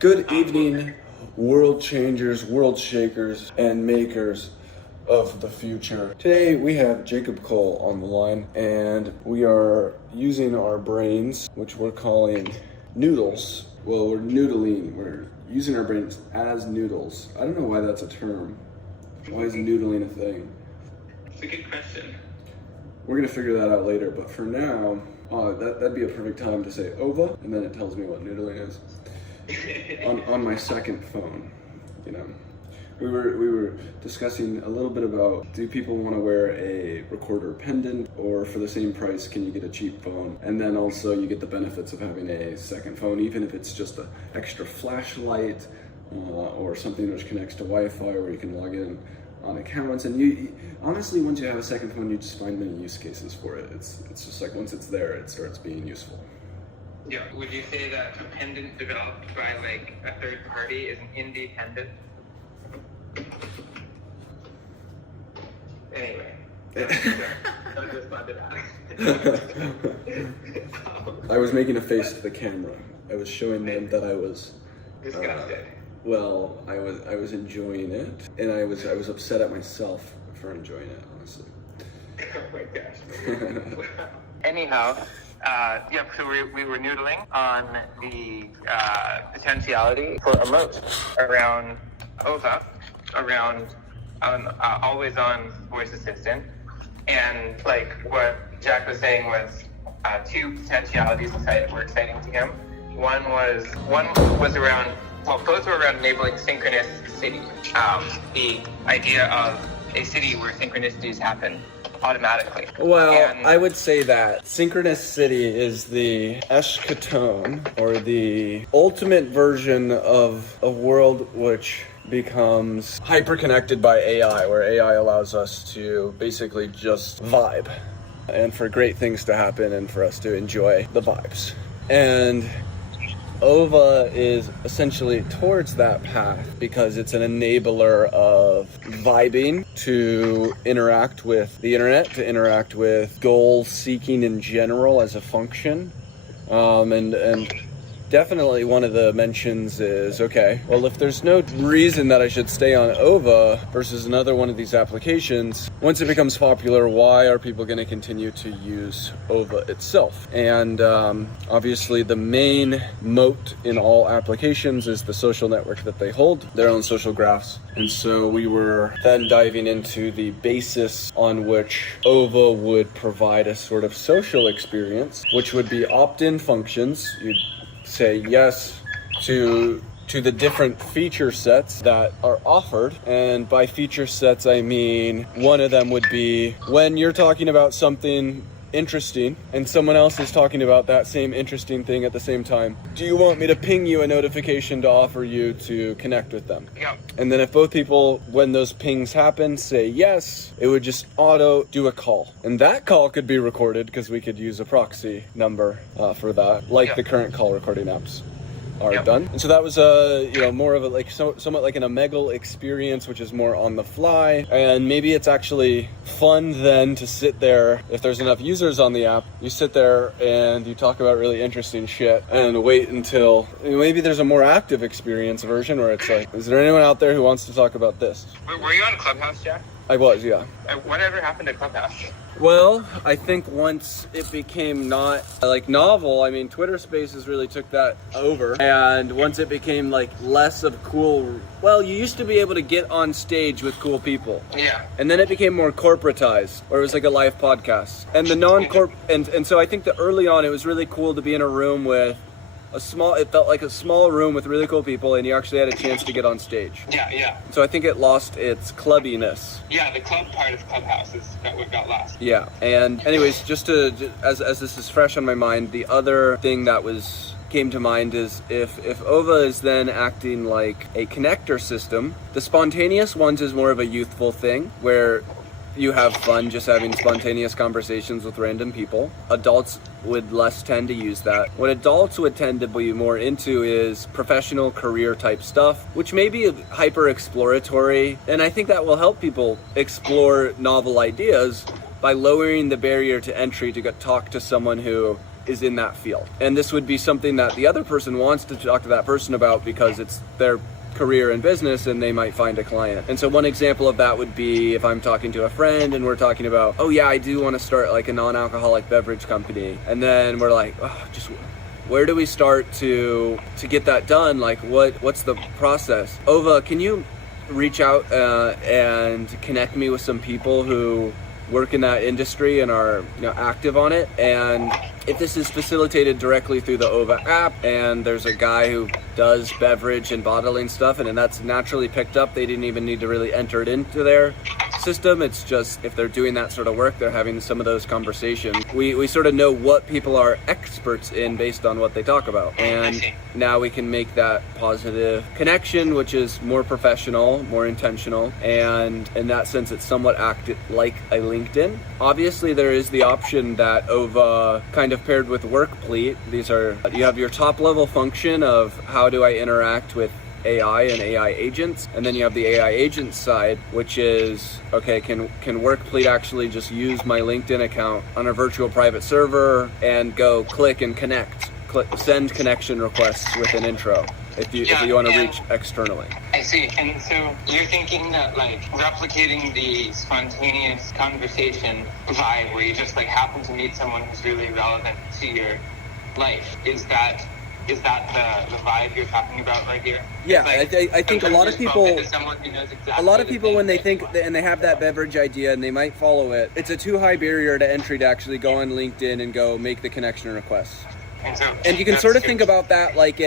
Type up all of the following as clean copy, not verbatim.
Good evening, world changers, world shakers, and makers of the future. Today we have Jacob Cole on the line, and we are using our brains, which we're calling noodles. Well, we're noodling. We're using our brains as noodles. I don't know why that's a term. Why is noodling a thing? It's a good question. We're gonna figure that out later, but for now, that'd be a perfect time to say OVA, and then it tells me what noodling is. on my second phone, you know. We were discussing a little bit about, do people want to wear a recorder pendant, or for the same price can you get a cheap phone? And then also you get the benefits of having a second phone, even if it's just an extra flashlight or something which connects to Wi-Fi where you can log in on accounts. And you honestly, once you have a second phone, you just find many use cases for it. It's just like once it's there, it starts being useful. Yeah. Would you say that a pendant developed by like a third party is an indie pendant? Anyway. Don't respond to that. I was making a face to the camera. I was showing them that I was Disgusted. Well, I was enjoying it, and I was upset at myself for enjoying it, honestly. Oh my gosh. Anyhow, so we were noodling on the potentiality for a moat around OVA, around always on voice assistant, and like what Jack was saying was two potentialities were exciting to him. One was around. Well, both were around enabling synchronous city. The idea of a city where synchronicities happen automatically. Well, I would say that synchronous city is the eschaton, or the ultimate version of a world which becomes hyper-connected by AI, where AI allows us to basically just vibe, and for great things to happen and for us to enjoy the vibes. And OVA is essentially towards that path because it's an enabler of vibing, to interact with the internet, to interact with goal seeking in general as a function. And definitely one of the mentions is, okay, well, if there's no reason that I should stay on OVA versus another one of these applications, once it becomes popular, why are people going to continue to use OVA itself? And obviously the main moat in all applications is the social network that they hold, their own social graphs. And so we were then diving into the basis on which OVA would provide a sort of social experience, which would be opt-in functions. You'd say yes to the different feature sets that are offered. And by feature sets, I mean one of them would be when you're talking about something interesting and someone else is talking about that same interesting thing at the same time, do you want me to ping you a notification to offer you to connect with them? Yeah. And then if both people, when those pings happen, say yes, it would just auto do a call. And that call could be recorded because we could use a proxy number for that, like the current call recording apps are done. And so that was more of a somewhat like an Omegle experience, which is more on the fly. And maybe it's actually fun then to sit there, if there's enough users on the app, you sit there and you talk about really interesting shit and wait until maybe there's a more active experience version where it's like, is there anyone out there who wants to talk about this? Were you on Clubhouse, Jack? I was, yeah. Whatever happened to Clubhouse? Well, I think once it became not like novel, I mean, Twitter Spaces really took that over. And once it became like less of cool, well, you used to be able to get on stage with cool people. Yeah. And then it became more corporatized, or it was like a live podcast. And the non-corp, and so I think that early on it was really cool to be in a room with it felt like a small room with really cool people, and you actually had a chance to get on stage. Yeah. So I think it lost its clubbiness. Yeah, the club part of Clubhouse is what got lost. Yeah, and anyways, as this is fresh on my mind, the other thing that came to mind is if OVA is then acting like a connector system, the spontaneous ones is more of a youthful thing where you have fun just having spontaneous conversations with random people. Adults would less tend to use that. What adults would tend to be more into is professional career type stuff, which may be hyper exploratory. And I think that will help people explore novel ideas by lowering the barrier to entry to talk to someone who is in that field. And this would be something that the other person wants to talk to that person about because it's their career and business, and they might find a client. And so one example of that would be if I'm talking to a friend and we're talking about, oh yeah, I do want to start like a non-alcoholic beverage company. And then we're like, oh, just where do we start to get that done? Like what's the process? Ova, can you reach out and connect me with some people who work in that industry and are active on it? And if this is facilitated directly through the Ova app, and there's a guy who does beverage and bottling stuff, and that's naturally picked up, they didn't even need to really enter it into their system. It's just if they're doing that sort of work, they're having some of those conversations. We sort of know what people are experts in based on what they talk about, and now we can make that positive connection, which is more professional, more intentional, and in that sense it's somewhat acted like a LinkedIn. Obviously there is the option that Ova kind of paired with Workplete. These are, you have your top level function of how do I interact with AI and AI agents, and then you have the AI agent side, which is, okay, can Workplete actually just use my LinkedIn account on a virtual private server and go click and connect, send connection requests with an intro if you want to reach externally. I see. And so you're thinking that like replicating the spontaneous conversation vibe where you just like happen to meet someone who's really relevant to your life, is that the vibe you're talking about right here? Yeah, like, I think a lot of people when they think and they have that beverage idea and they might follow it, it's a too high barrier to entry to actually go on LinkedIn and go make the connection requests. And you can sort of think about that like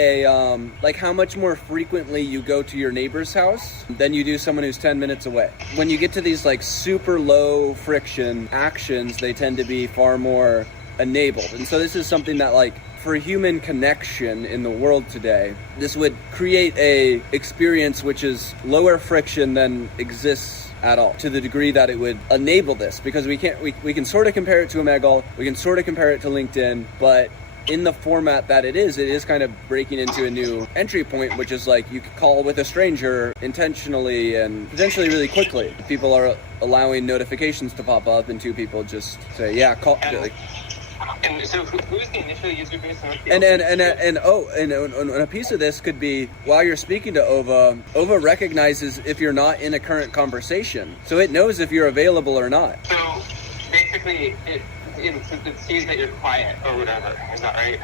like how much more frequently you go to your neighbor's house than you do someone who's 10 minutes away. When you get to these like super low friction actions, they tend to be far more enabled. And so this is something that like for human connection in the world today, this would create a experience which is lower friction than exists at all, to the degree that it would enable this, because we can sort of compare it to Omegle, we can sort of compare it to LinkedIn, but in the format that it is kind of breaking into a new entry point, which is like you could call with a stranger intentionally and potentially really quickly. People are allowing notifications to pop up, and two people just say, yeah, call. And so who's the initial user base? And a piece of this could be, while you're speaking to Ova recognizes if you're not in a current conversation. So it knows if you're available or not. So basically it sees that you're quiet or whatever. Is that right?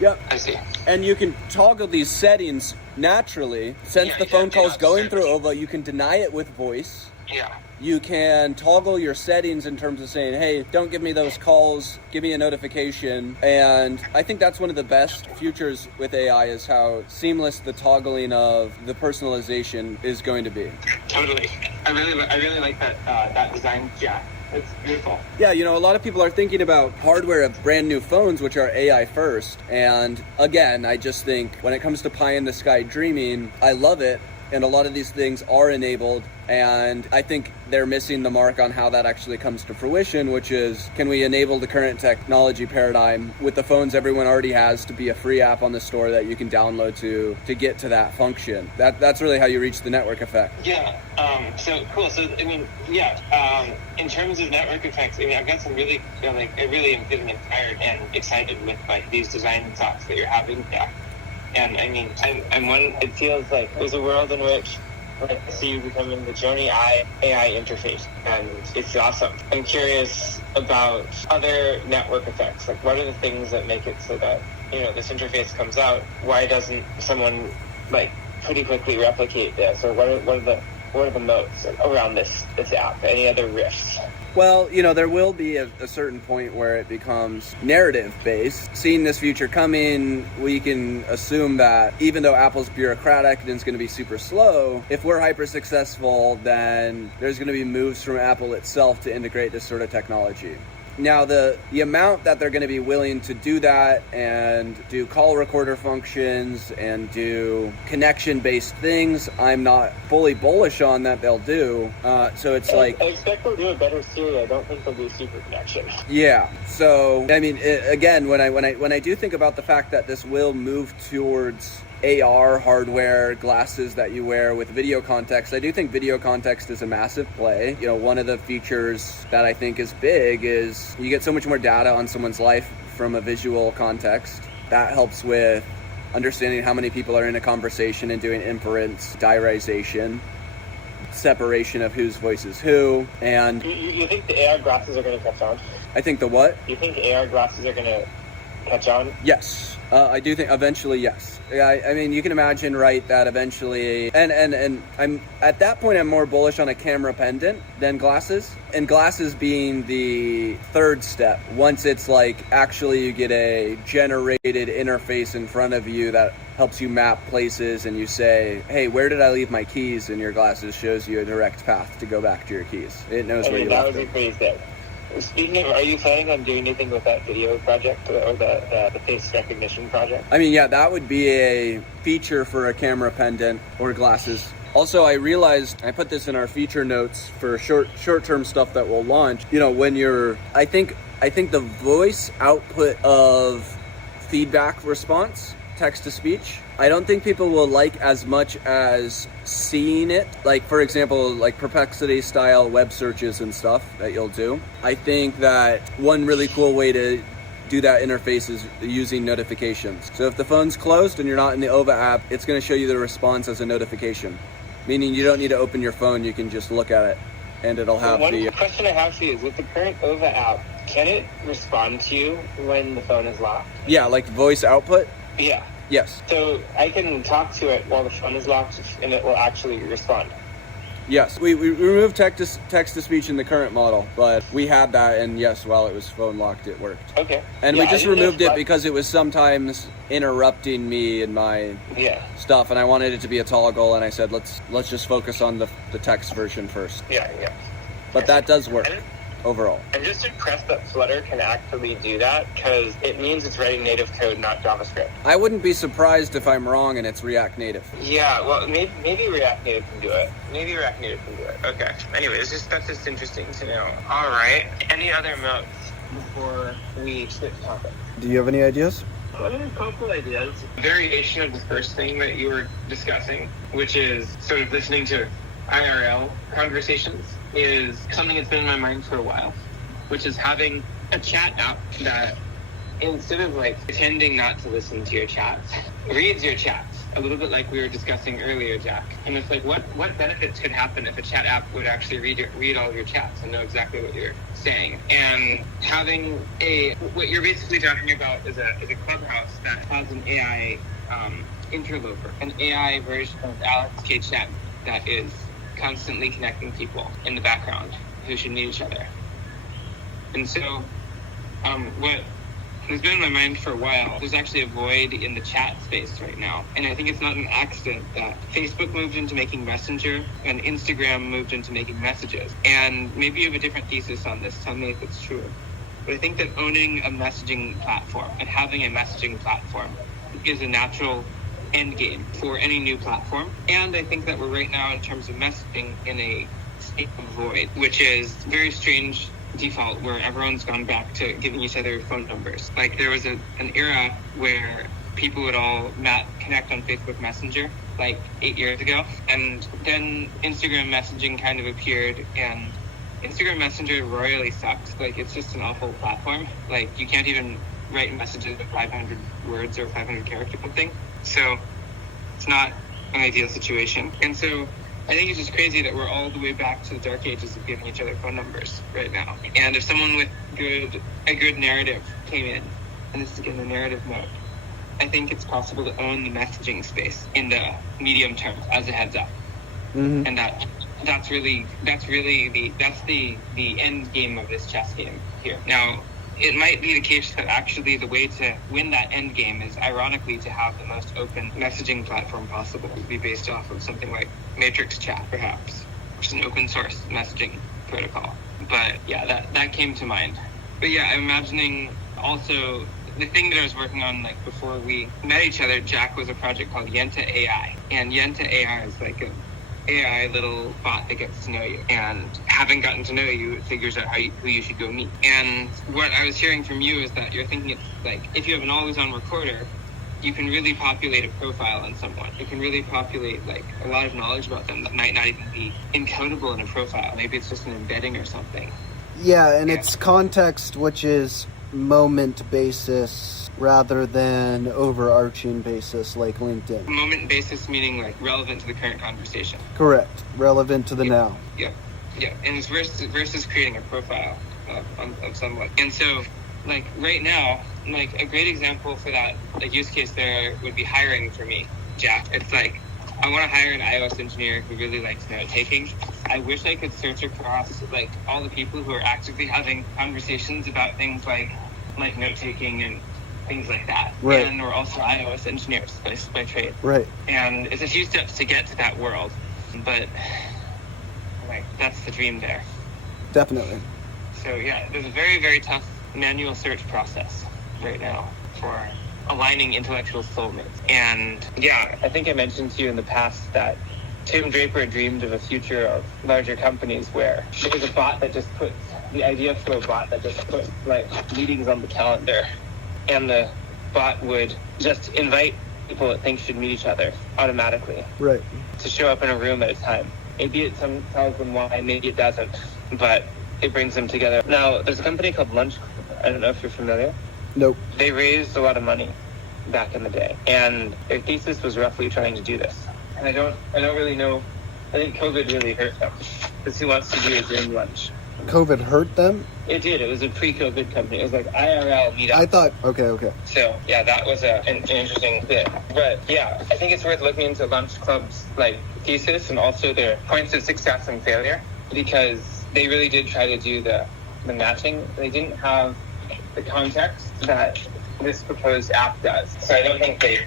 Yep. I see. And you can toggle these settings naturally. Since the phone call's going through Ova, you can deny it with voice. Yeah. You can toggle your settings in terms of saying, hey, don't give me those calls, give me a notification. And I think that's one of the best features with AI is how seamless the toggling of the personalization is going to be. Totally. I really like that design, Jack. It's beautiful. Yeah, a lot of people are thinking about hardware of brand new phones, which are AI first. And again, I just think when it comes to pie in the sky dreaming, I love it. And a lot of these things are enabled, and I think they're missing the mark on how that actually comes to fruition, which is, can we enable the current technology paradigm with the phones everyone already has to be a free app on the store that you can download to get to that function? That's really how you reach the network effect. Yeah, so cool. So, I mean, in terms of network effects, I mean, I've got some really, I really am feeling inspired and excited with like these design talks that you're having, Jack. And I mean, it feels like there's a world in which I see you becoming the Joni AI interface, and it's awesome. I'm curious about other network effects. Like, what are the things that make it so that, this interface comes out? Why doesn't someone like pretty quickly replicate this? Or what are the moats around this app? Any other risks? Well, there will be a certain point where it becomes narrative-based. Seeing this future coming, we can assume that even though Apple's bureaucratic and it's going to be super slow, if we're hyper-successful, then there's going to be moves from Apple itself to integrate this sort of technology. Now, the amount that they're going to be willing to do that and do call recorder functions and do connection-based things, I'm not fully bullish on that they'll do. So it's like... I expect they'll do a better Siri. I don't think they'll do super connection. Yeah. So, I mean, again, when I do think about the fact that this will move towards AR hardware glasses that you wear with video context. I do think video context is a massive play. You know, one of the features that I think is big is you get so much more data on someone's life from a visual context. That helps with understanding how many people are in a conversation and doing inference, diarization, separation of whose voice is who. And you think the AR glasses are going to catch on? I think the what? You think AR glasses are going to catch on? Yes. I do think eventually, yes. I mean, you can imagine, right, that eventually, and I'm at that point, I'm more bullish on a camera pendant than glasses, and glasses being the third step. Once it's like actually you get a generated interface in front of you that helps you map places, and you say, hey, where did I leave my keys? And your glasses shows you a direct path to go back to your keys. It knows where you left them. That would be pretty sick. Speaking of, are you planning on doing anything with that video project or the face recognition project? I mean, yeah, that would be a feature for a camera pendant or glasses. Also, I realized, I put this in our feature notes for short-term stuff that we'll launch. You know, when you're, I think the voice output of feedback response, text to speech, I don't think people will like as much as seeing it. Like, for example, like Perplexity style web searches and stuff that you'll do. I think that one really cool way to do that interface is using notifications. So if the phone's closed and you're not in the Ova app, it's going to show you the response as a notification. Meaning you don't need to open your phone, you can just look at it and it'll have One question I have for you is, with the current Ova app, can it respond to you when the phone is locked? Yeah, like voice output? Yeah. Yes. So I can talk to it while the phone is locked and it will actually respond. Yes. We removed text to speech in the current model, but we had that, and yes, while it was phone locked, it worked. Okay. And we just removed it because it was sometimes interrupting me in my stuff, and I wanted it to be a toggle, and I said, let's just focus on the text version first. Yeah. But that does work. Overall. I'm just impressed that Flutter can actually do that, because it means it's writing native code, not JavaScript. I wouldn't be surprised if I'm wrong and it's React Native. Yeah, well, maybe React Native can do it. Okay. Anyways, that's just interesting to know. All right. Any other notes before we switch topics? Do you have any ideas? I have a couple ideas. Variation of the first thing that you were discussing, which is sort of listening to IRL conversations, is something that's been in my mind for a while, which is having a chat app that, instead of like pretending not to listen to your chats, reads your chats, a little bit like we were discussing earlier, Jack. And it's like, what benefits could happen if a chat app would actually read all of your chats and know exactly what you're saying? And having what you're basically talking about is a clubhouse that has an AI interloper, an AI version of Alex K Chat that is constantly connecting people in the background who should meet each other. And so what has been in my mind for a while, there's actually a void in the chat space right now. And I think it's not an accident that Facebook moved into making Messenger and Instagram moved into making messages. And maybe you have a different thesis on this. Tell me if it's true. But I think that owning a messaging platform and having a messaging platform is a natural end game for any new platform. And I think that we're right now, in terms of messaging, in a state of void, which is very strange default where everyone's gone back to giving each other phone numbers. Like, there was an era where people would all connect on Facebook Messenger like 8 years ago, and then Instagram messaging kind of appeared, and Instagram Messenger royally sucks. Like, it's just an awful platform. Like, you can't even write messages with 500 words or 500 character something. So it's not an ideal situation. And so I think it's just crazy that we're all the way back to the dark ages of giving each other phone numbers right now. And if someone with a good narrative came in, and this is again the narrative mode, I think it's possible to own the messaging space in the medium term as a heads up. Mm-hmm. And that's the end game of this chess game here. Now, it might be the case that actually the way to win that end game is, ironically, to have the most open messaging platform possible. It would be based off of something like Matrix Chat, perhaps, which is an open source messaging protocol. But yeah, that came to mind. But yeah, I'm imagining also the thing that I was working on, like, before we met each other, Jack, was a project called Yenta AI. And Yenta AI is like a AI little bot that gets to know you, and having gotten to know you, it figures out who you should go meet. And what I was hearing from you is that you're thinking it's like, if you have an always-on recorder, you can really populate a profile on someone. You can really populate like a lot of knowledge about them that might not even be encodable in a profile. Maybe it's just an embedding or something. Yeah, and it's context, which is moment basis rather than overarching basis like LinkedIn. Moment basis meaning like relevant to the current conversation. Correct. Relevant to the now. Yeah. And it's versus creating a profile of someone. And so, like right now, like a great example for that like use case there would be hiring for me, Jack. It's like I want to hire an iOS engineer who really likes note taking. I wish I could search across like all the people who are actively having conversations about things like note taking and things like that. Right. And we're also iOS engineers by trade. Right. And it's a few steps to get to that world, but like that's the dream there. Definitely. So yeah, there's a very, very tough manual search process right now for aligning intellectual soulmates. And yeah, I think I mentioned to you in the past that Tim Draper dreamed of a future of larger companies where there's a bot that just puts the idea for a bot that just puts like meetings on the calendar, and the bot would just invite people that think should meet each other automatically. Right. To show up in a room at a time. Maybe it tells them why, maybe it doesn't, but it brings them together. Now, there's a company called Lunch Club. I don't know if you're familiar. Nope. They raised a lot of money back in the day, and their thesis was roughly trying to do this. And I don't really know. I think COVID really hurt them, because who wants to do a Zoom lunch? COVID hurt them? It did. It was a pre-COVID company. It was like IRL meetup. I thought, okay. So, yeah, that was an interesting bit. But, yeah, I think it's worth looking into Lunch Club's, like, thesis and also their points of success and failure, because they really did try to do the matching. They didn't have the context that this proposed app does. So I don't think they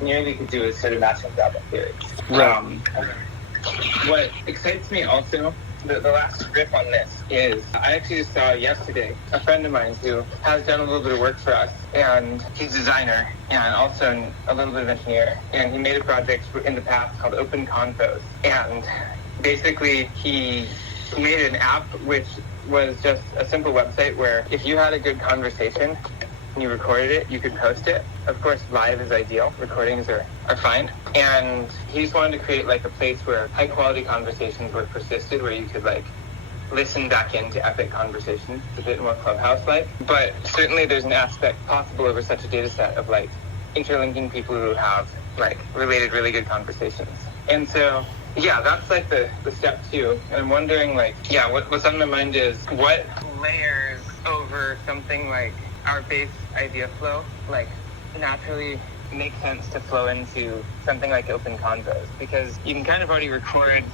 nearly could do a sort of matching job in theory. Right. What excites me also, the last grip on this is, I actually just saw yesterday a friend of mine who has done a little bit of work for us, and he's a designer and also a little bit of engineer, and he made a project in the past called Open Convos, and basically he made an app which was just a simple website where if you had a good conversation and you recorded it, you could post it. Of course, live is ideal. Recordings are fine. And he just wanted to create like a place where high quality conversations were persisted, where you could like listen back into epic conversations. It's a bit more Clubhouse-like. But certainly there's an aspect possible over such a data set of like interlinking people who have like related really good conversations. And so yeah, that's like the step two. And I'm wondering like, yeah, what's on my mind is what layers over something like our base idea flow, like naturally make sense to flow into something like Open Convos, because you can kind of already record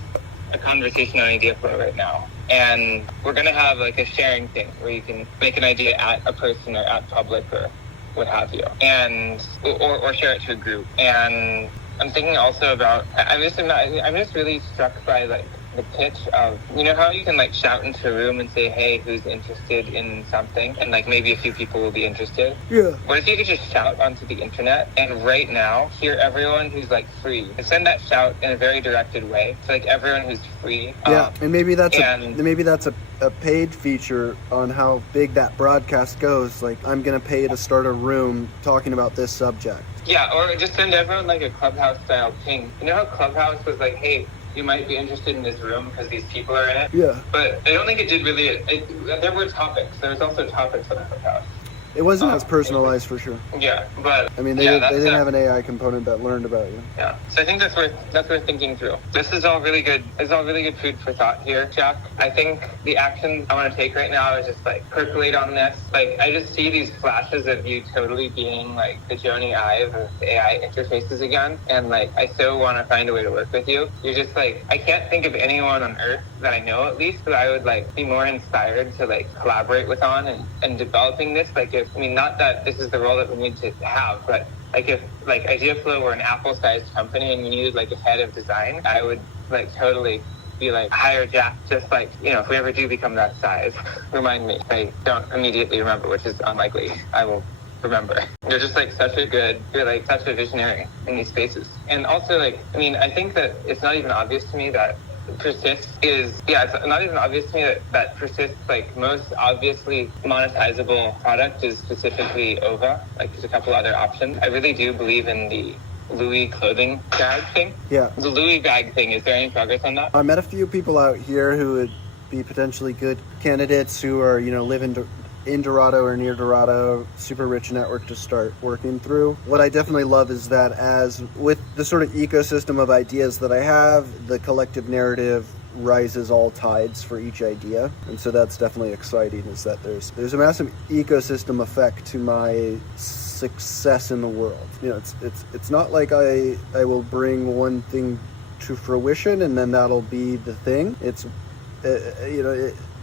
a conversation on idea flow right now. And we're going to have like a sharing thing where you can make an idea at a person or at public or what have you, and or share it to a group. And I'm thinking also about, I'm just really struck by like the pitch of, you know how you can like shout into a room and say, hey, who's interested in something? And like maybe a few people will be interested. Yeah. What if you could just shout onto the internet and right now hear everyone who's like free and send that shout in a very directed way to like everyone who's free. Yeah, and maybe that's a paid feature on how big that broadcast goes. Like, I'm going to pay to start a room talking about this subject. Yeah, or just send everyone like a Clubhouse style ping. You know how Clubhouse was like, hey, you might be interested in this room because these people are in it? Yeah. But I don't think it did really, there were topics. There was also topics on Clubhouse. It wasn't as personalized for sure. Yeah, but I mean, they didn't have an AI component that learned about you. Yeah, so I think that's worth thinking through. This is all really good. It's all really good food for thought here, Jack. I think the action I want to take right now is just like percolate on this. Like I just see these flashes of you totally being like the Joni Ive of AI interfaces again, and like I so want to find a way to work with you. You're just like, I can't think of anyone on earth that I know at least that I would like be more inspired to like collaborate with on and developing this. Like not that this is the role that we need to have, but like if like IdeaFlow were an Apple-sized company and we needed like a head of design, I would like totally be like, hire Jack, just like, you know, if we ever do become that size, remind me. I don't immediately remember, which is unlikely. I will remember. You're just like you're like such a visionary in these spaces. And also like, I mean, I think that it's not even obvious to me that persists is, it's not even obvious to me that persists, like, most obviously monetizable product is specifically Ova. Like, there's a couple other options. I really do believe in the Louis clothing bag thing. Yeah. The Louis bag thing, is there any progress on that? I met a few people out here who would be potentially good candidates who are, live in Dorado or near Dorado, super rich network to start working through. What I definitely love is that as with the sort of ecosystem of ideas that I have, the collective narrative rises all tides for each idea. And so that's definitely exciting, is that there's a massive ecosystem effect to my success in the world. It's not like I will bring one thing to fruition and then that'll be the thing. It's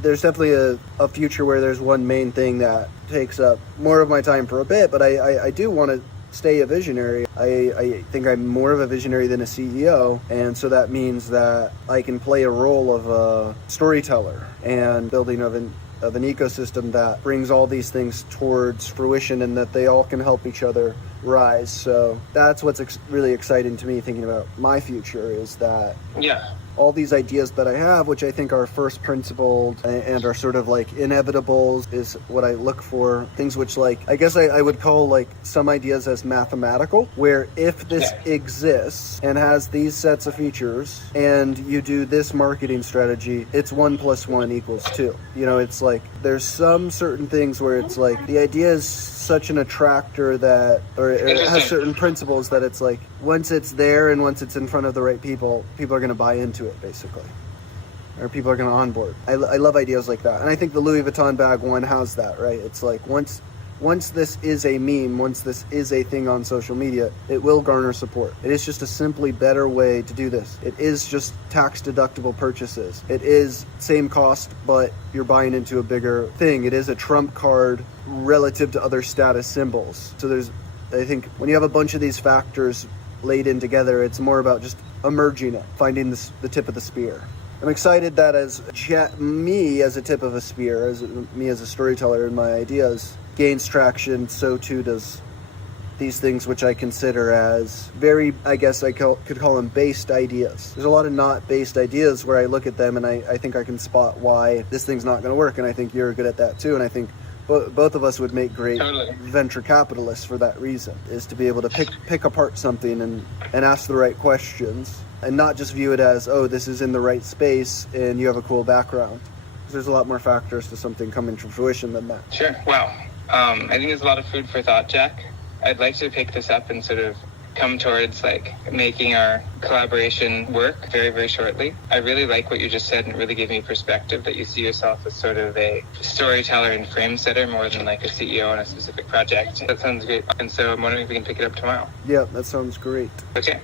there's definitely a future where there's one main thing that takes up more of my time for a bit, but I do want to stay a visionary. I think I'm more of a visionary than a CEO, and so that means that I can play a role of a storyteller and building of an ecosystem that brings all these things towards fruition and that they all can help each other rise. So that's what's really exciting to me thinking about my future, is that all these ideas that I have, which I think are first principled and are sort of like inevitables, is what I look for. Things which, like, I guess I would call like some ideas as mathematical, where if this exists and has these sets of features and you do this marketing strategy, it's 1 + 1 = 2. It's like there's some certain things where it's like the idea is such an attractor that, or it has certain principles that it's like once it's there and once it's in front of the right people are going to buy into it, basically, or people are going to onboard. I love ideas like that, and I think the Louis Vuitton bag one has that, right? It's like once this is a meme, once this is a thing on social media, it will garner support. It is just a simply better way to do this. It is just tax deductible purchases. It is same cost, but you're buying into a bigger thing. It is a trump card relative to other status symbols. So I think when you have a bunch of these factors laid in together, it's more about just emerging it, finding the tip of the spear. I'm excited that as me as a tip of a spear, me as a storyteller and my ideas gains traction, so too does these things which I consider as very, I guess I could call them based ideas. There's a lot of not based ideas where I look at them and I think I can spot why this thing's not going to work, and I think you're good at that too, and I think both of us would make great venture capitalists for that reason, is to be able to pick apart something and ask the right questions and not just view it as, oh, this is in the right space and you have a cool background. There's a lot more factors to something coming to fruition than that. Sure. Wow. I think there's a lot of food for thought, Jack. I'd like to pick this up and sort of come towards like making our collaboration work very, very shortly. I really like what you just said, and it really gave me perspective that you see yourself as sort of a storyteller and frame setter more than like a CEO on a specific project. That sounds great. And so I'm wondering if we can pick it up tomorrow. Yeah, that sounds great. Okay.